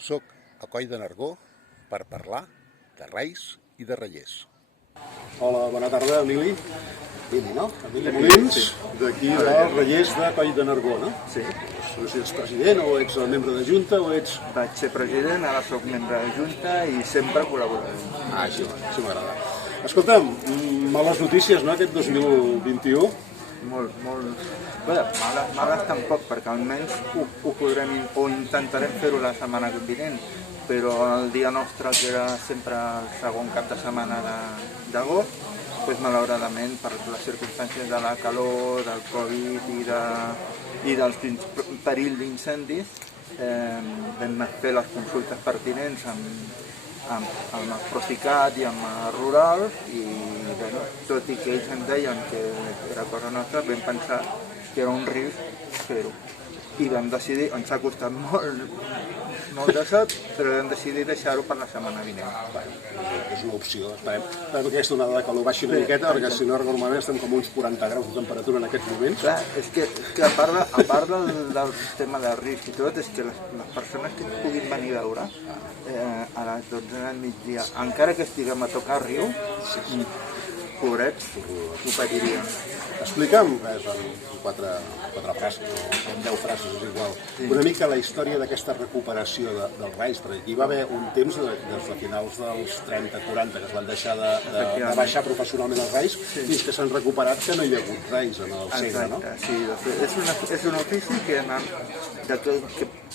Soc a Coll de Nargó per parlar de Reis i de Reyers. Hola, bona tarda, Emili. Emili, no? Emili Molins, d'aquí dels Reyers de Coll de Nargó, no? Sí. No sé si ets president o ets membre de Junta o ets... Vaig ser president, ara soc membre de Junta i sempre col·laboraré. Ah, així m'agrada. Escolta'm, males notícies, no, aquest 2021? Molt... Bé, males tampoc, perquè almenys ho podrem o intentarem fer-ho la setmana vinent, però el dia nostre, que era sempre el segon cap de setmana d'agost, doncs malauradament per les circumstàncies de la calor, del Covid i del perill d'incendis, vam fer les consultes pertinents amb el Procicat i amb el Rural i bueno, tot i que ells em deien que era cosa nostra, vam pensar que era un risc fer-ho. I vam decidir, ens ha costat molt de sot, però vam decidir deixar-ho per la setmana vinent. És una opció, esperem que aquesta onada de calor baixi una miqueta, perquè si no, normalment estem com uns 40 graus de temperatura en aquests moments. Clar, és que a part del tema del risc i tot, és que les persones que puguin venir a veure a les 12 del migdia, encara que estiguem a tocar riu, pobrets, ho patirien. Explica'm, en 4 frases o en 10 frases, és igual, una mica la història d'aquesta recuperació dels Reis, perquè hi va haver un temps, des de finals dels 30-40, que es van deixar de baixar professionalment els Reis, fins que s'han recuperat que no hi ha hagut Reis en el Segre, no? Sí, és un ofici que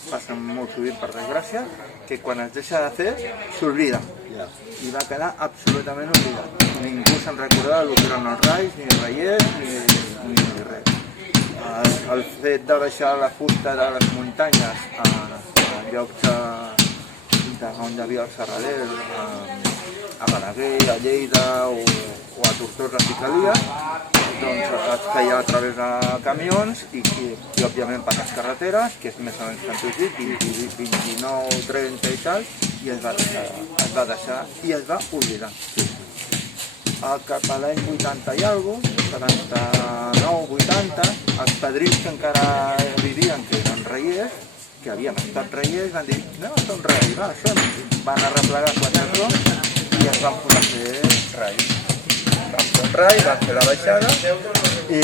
passa molt sovint, per desgràcia, que quan es deixa de fer, s'oblida. I va quedar absolutament oblidat. Ningú se'n recordava el que eren els Reis, ni els Reyers, ni res. El fet de baixar la fusta de les muntanyes a llocs on hi havia el Serraler, a Balaguer, a Lleida o a Tortosa i Calia, doncs es feia a través de camions i òbviament per les carreteres, que és més o menys cantusit, 29, 30 i tal, i es va deixar i es va oblidar. Cap a l'any 80 i alguna cosa, 79, 80, els padrins que encara vivien, que eren Reyers, que havien estat Reyers, van dir, no, som Reis, va, van arreplegar 4 blocs i es van posar a fer Reis. Van fer un Rei, van fer la baixada i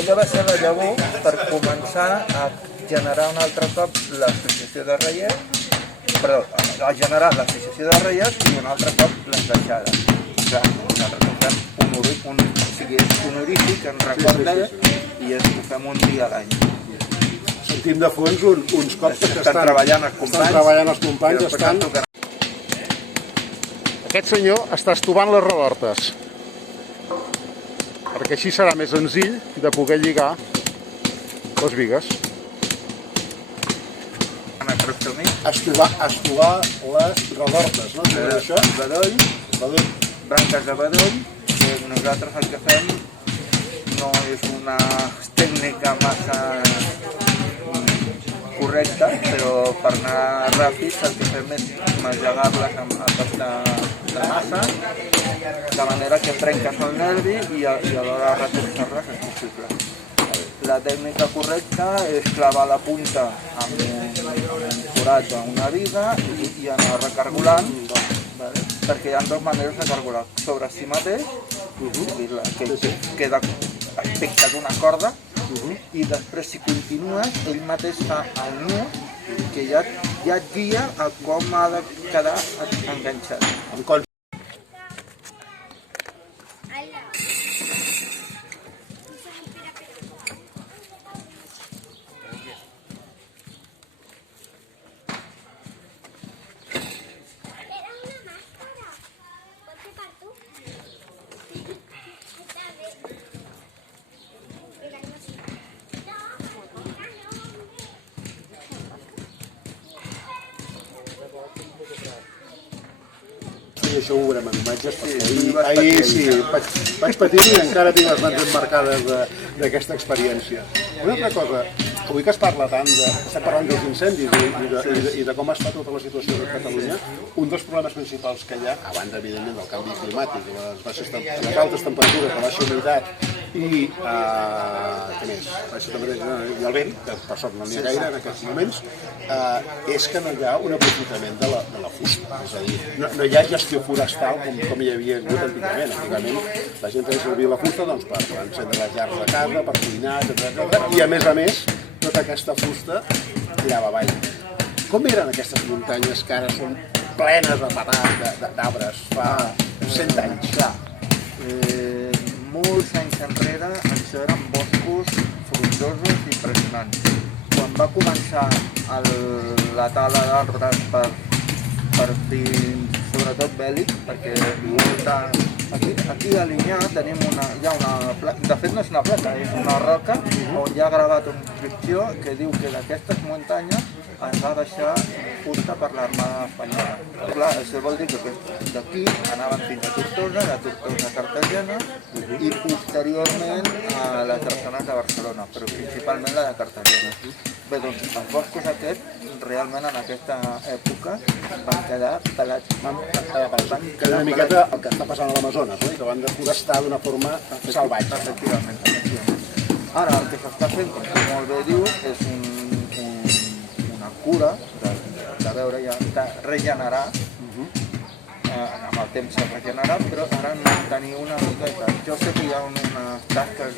allò va ser la llavor per començar a generar un altre cop l'associació de Reyers, a generar l'associació de Reyers i un altre cop les baixades. Clar, nosaltres és honorífic, en recorda i ho fem un dia a l'any. Sentim de fons uns cops que estan treballant els companys. Aquest senyor està estovant les rebortes, perquè així serà més senzill de poder lligar les bigues. Estovar les rebortes, no? Bedoll, branques de bedoll, que nosaltres el que fem no és una tècnica massa correcta, però per anar ràpid el que fem és masegar-les amb aquesta massa, de manera que trenques el nervi i a l'hora de retorçar-les és possible. La tècnica correcta és clavar la punta amb un forat a una biga i anar recargolant, perquè hi ha dues maneres de cargolar. Sobre si mateix, que queda aspecte d'una corda, i després si continues, ell mateix fa el nus, que ja et guia a com ha de quedar enganxat. I això ho veurem en imatges, perquè ahir sí, vaig patir i encara tinc les mans emmarcades d'aquesta experiència. Una altra cosa, avui que es parla tant estem parlant dels incendis i de com està tota la situació de Catalunya, un dels problemes principals que hi ha, a banda evidentment del canvi climàtic, les altes temperatures, la baixa humitat i què més? I el vent, que per sort no n'hi ha gaire en aquests moments, és que no hi ha un aprofitament de la fusta, és a dir, no hi ha gestió forestal com hi havia hagut antigament. Antigament la gent feia servir la fusta per encendre les llars de casa, per cuinar, etc. I a més, tota aquesta fusta tirava avall. Com eren aquestes muntanyes que ara són plenes de patat, d'arbres, fa 100 anys? Molts anys enrere això eren boscos frondosos impressionants. Quan va començar la tala d'arbres per fins, sobretot bèl·lic, perquè aquí a l'Inyà tenim de fet no és una placa, és una roca on hi ha gravat una inscripció que diu que d'aquestes muntanyes es va deixar fusta per l'Armada Espanyola. Clar, això vol dir que d'aquí anaven fins a Tortosa, de Tortosa a Cartagena i posteriorment a les drassanes de Barcelona, però principalment la de Cartagena. Bé, doncs els boscos aquests realment en aquesta època van quedar pelats. Que és una miqueta el que està passant a l'Amazones, no? Que van desforestar d'una forma salvatge. Efectivament. Ara el que s'està fent, com tu molt bé dius, és una cura de veure ja, de regenerar, amb el temps s'ha regenerat, però ara mantenir una miqueta. Jo sé que hi ha unes tasques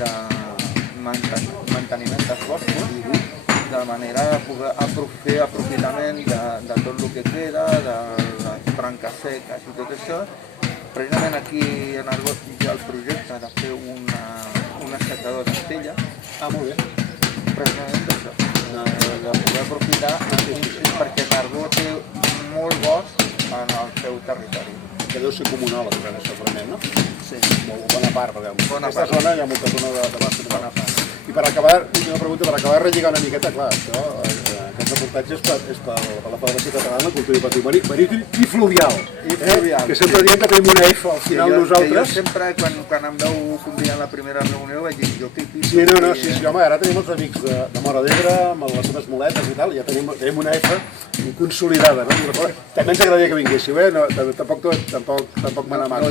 de manteniment dels boscos, de manera de poder fer aprofitament de tot el que queda, de les branques seques i tot això. Precisament aquí en Argot hi ha el projecte de fer un assecador d'estella. Molt bé. Precisament d'això, de poder aprofitar perquè Argot té molt bosc en el seu territori. Que deu ser comunal, segurament, no? Sí. Molt bona part, perquè en aquesta part. zona hi ha molta zona de bosc. Bona part. I per acabar, una pregunta, per acabar relligar una miqueta, clar, això, aquest reportatge és per la Federació Catalana de Cultura i Patrimoni Marítim i Fluvial. Que sempre diem que tenim una F al final nosaltres. Jo sempre, quan em veu convidar a la primera reunió, vaig dir, jo què Sí, home, ara tenim els amics de Móra d'Ebre, amb les seves muletes i tal, ja tenim una F consolidada, no? També ens agradaria que vinguéssiu, tampoc me n'amago.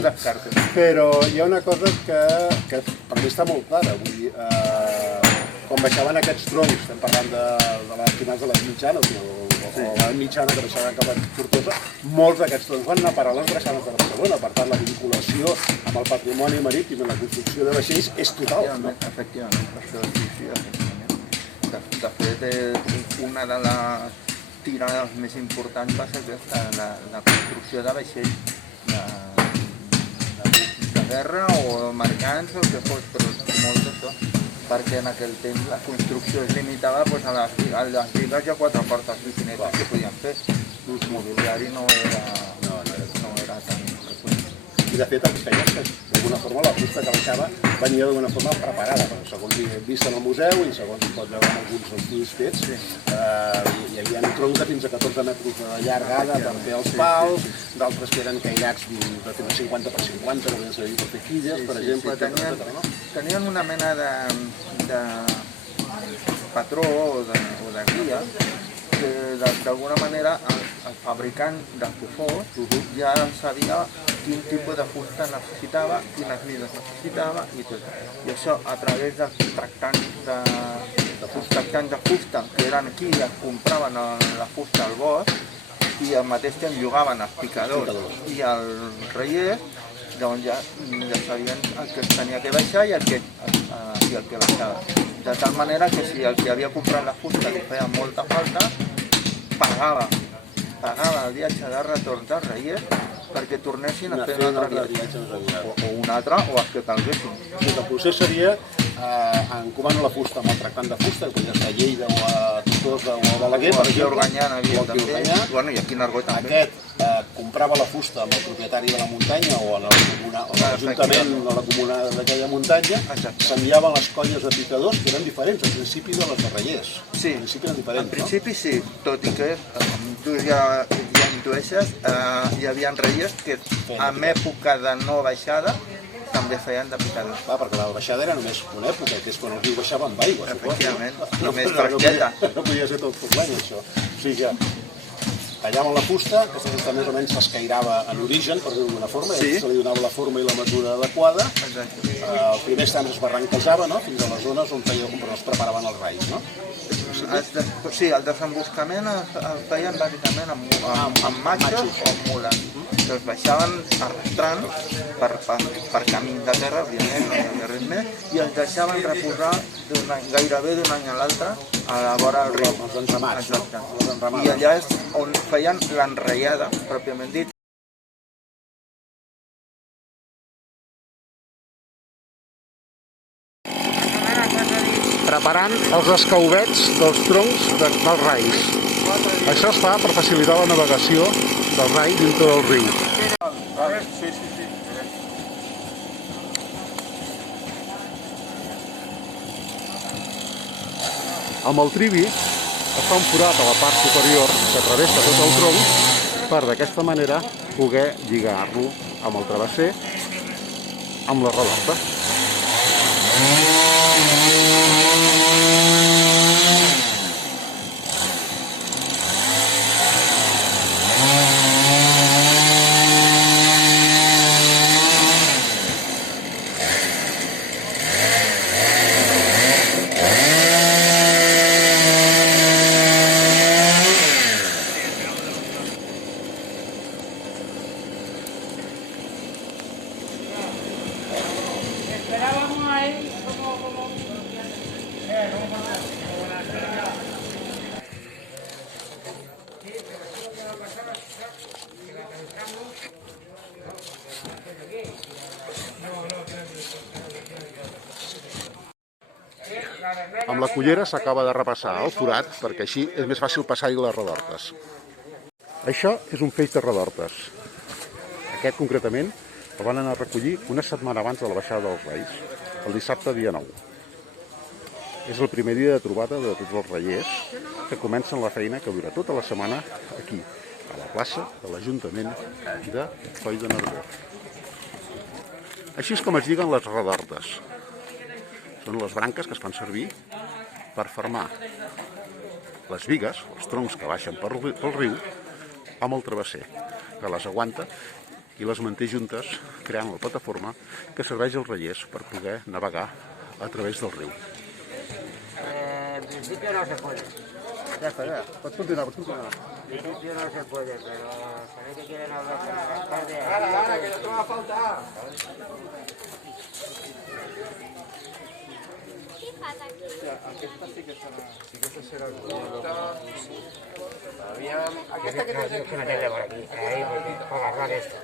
Però hi ha una cosa que per mi està molt clara, vull dir, quan baixaven aquests troncs, estem parlant de les finals de les mitjanes, o la mitjana que baixaven cap a Tortosa, molts d'aquests troncs van anar a parar a les drassanes de Barcelona. Per tant, la vinculació amb el patrimoni marítim i la construcció de vaixells és total. Efectivament, això sí, efectivament. De fet, una de les tirades més importants va ser aquesta, la construcció de vaixells de guerra o mercants o el que fos, però molt d'això, perquè en aquell temps la construcció es limitava a les bigues i a 4 portes bicinetes que podien fer. L'ús mobiliari no era tan freqüent. I de fet, el que feia és que d'alguna forma la fusta que baixava venia d'alguna forma preparada, perquè segons vist en el museu i segons es pot veure en alguns estudis fets, hi havia troncs de fins a 14 metres de llargada per fer els pals, d'altres que eren cairats de fins a 50 per 50, que podien servir per fer quilles, per exemple, etc. Tenien una mena de patró o de guia que d'alguna manera el fabricant del que fos ja sabia quin tipus de fusta necessitava, quines mides necessitava i tot. I això a través dels tractants de fusta que eren aquí i es compraven la fusta al bosc i al mateix temps llogaven els picadors i els reiers, doncs ja sabien el que es tenia que baixar i el que baixava. De tal manera que si el que havia comprat la fusta li feia molta falta, pagava el viatge de retorn dels reiers perquè tornessin a fer un altre viatge o un altre o els que calguessin. El procés seria encomano la fusta amb el tractant de fusta, que podia ser a Lleida o a Tortosa o a Balaguer, per exemple. O a Organyà n'havia també, i aquí a Nargó també. Aquest comprava la fusta amb el propietari de la muntanya o l'Ajuntament de la comuna d'aquella muntanya, s'enviaven les colles de picadors que eren diferents, al principi de les de reiers. Sí, en principi sí, tot i que tu ja intueixes, hi havia reiers que en època de no baixada se'n també feien de picada. Va, perquè la baixada era només una època, que és quan el riu baixava amb aigua, Efectivament, suposo. només fresqueta. No podia ser tot l'any, això. O sigui que tallaven la fusta, aquesta més o menys s'escairava en origen, per dir-ho d'alguna forma, Sí. i se li donava la forma i la mesura adequada. Exacte. Els primers temps es barranquejava, no?, fins a les zones on es preparaven els raigs, no? Sí, el desemboscament el feien bàsicament amb matxos o amb mules. Que els baixaven arrastrant per camins de terra, òbviament, no hi havia res més, i els deixaven reposar gairebé d'un any a l'altre a la vora del riu. Els enramats, no? Exacte. Les enramades. I allà és on feien l'enraiada, pròpiament dit. Preparant els escaubets dels troncs dels rais. Això es fa per facilitar la navegació del rai dintre del riu. Amb el trivi es fa un forat a la part superior que travessa tot el tronc per d'aquesta manera poder lligar-lo amb el travesser amb la redorta. Amb la cullera s'acaba de repassar el forat perquè així és més fàcil passar-hi les redortes. Això és un feix de redortes. Aquest concretament el van anar a recollir una setmana abans de la baixada dels Reis, el dissabte dia 9. És el primer dia de trobada de tots els reiers que comencen la feina que dura tota la setmana aquí, a la plaça de l'Ajuntament de Coll de Nargó. Així és com es lliguen les redortes. Són les branques que es fan servir per fermar les bigues, els troncs que baixen pel riu, amb el travesser, que les aguanta i les manté juntes, creant la plataforma que serveix als reiers per poder navegar a través del riu. En principio no se puede. Ja està, ja. Pots continuar. En principio no se puede, pero se ve que quieren hablar con el alcalde. Ara, que no te va a faltar! Aquesta sí que serà Aviam, aquesta que No, tienes que meterle por aquí, ahí, para agarrar esto.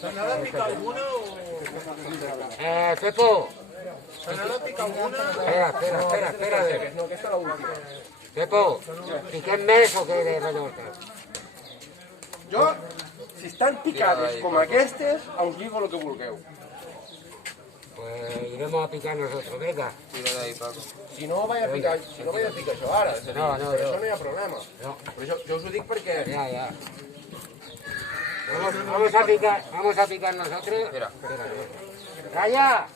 se n'ha de picar alguna o...? Pepo, Se n'ha de picar alguna? espera, a ver. No, aquesta és l'última. Pepo, ¿piquem més o què de redortes? Jo, si estan picades com aquestes, us lligo el que vulgueu. Pues iremos a picar nosotros, venga. Si no, vaig a picar jo ara. És a dir, No, per jo. això no hi ha problema. No. Però jo us ho dic perquè... Ya. Vamos a picar nosotros. Espera. ¡Calla!